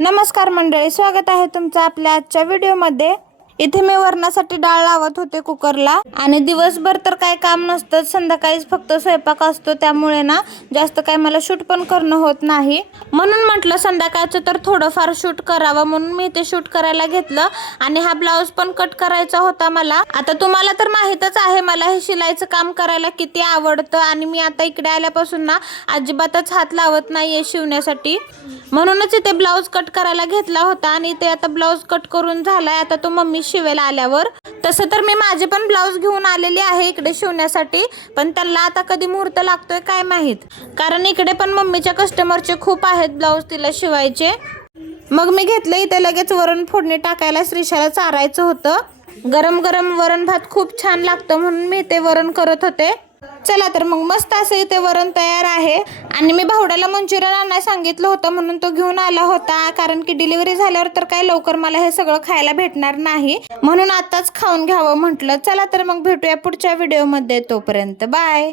नमस्कार मंडळी, स्वागत आहे तुमचं आपल्या आजच्या व्हिडिओमध्ये। इथे मी वरणासाठी डाळ लावत होते कुकरला आणि दिवसभर तर काय काम नसतं, संध्याकाळीच फक्त स्वयंपाक असतो, त्यामुळे ना जास्त काय मला शूट पण करणं होत नाही। म्हणून म्हटलं संध्याकाळचं तर थोडंफार शूट करावं, म्हणून मी इथे शूट करायला घेतलं आणि हा ब्लाऊज पण कट करायचा होता मला। आता तुम्हाला तर माहीतच आहे मला हे शिलाईचं काम करायला किती आवडतं आणि मी आता इकडे आल्यापासून ना अजिबातच हात लावत नाहीये शिवण्यासाठी, म्हणूनच इथे ब्लाऊज कट करायला घेतला होता आणि ते आता ब्लाऊज कट करून झालाय। आता तो मम्मी शिवेला आल्यावर, तसं तर मी माझे पण ब्लाऊज घेऊन आलेले आहे इकडे शिवण्यासाठी, पण त्याला आता कधी मुहूर्त लागतोय काय माहित, कारण इकडे पण मम्मीच्या कस्टमरचे खूप आहेत ब्लाऊज तिला शिवायचे। मग मी घेतलं इथे लगेच वरण फोडणी टाकायला, श्रीशाला चारायचं होतं। गरम गरम वरण भात खूप छान लागतं म्हणून मी ते वरण करत होते। चला तर मग मस्त असं इथे वरण तयार आहे आणि मी भावड्याला मंचुरियन आणायला सांगितलं होतं म्हणून तो घेऊन आला होता, कारण की डिलिव्हरी झाल्यावर तर काय लवकर मला हे सगळं खायला भेटणार नाही, म्हणून आताच खाऊन घ्यावं म्हटलं। चला तर मग भेटूया पुढच्या व्हिडिओमध्ये, तोपर्यंत बाय।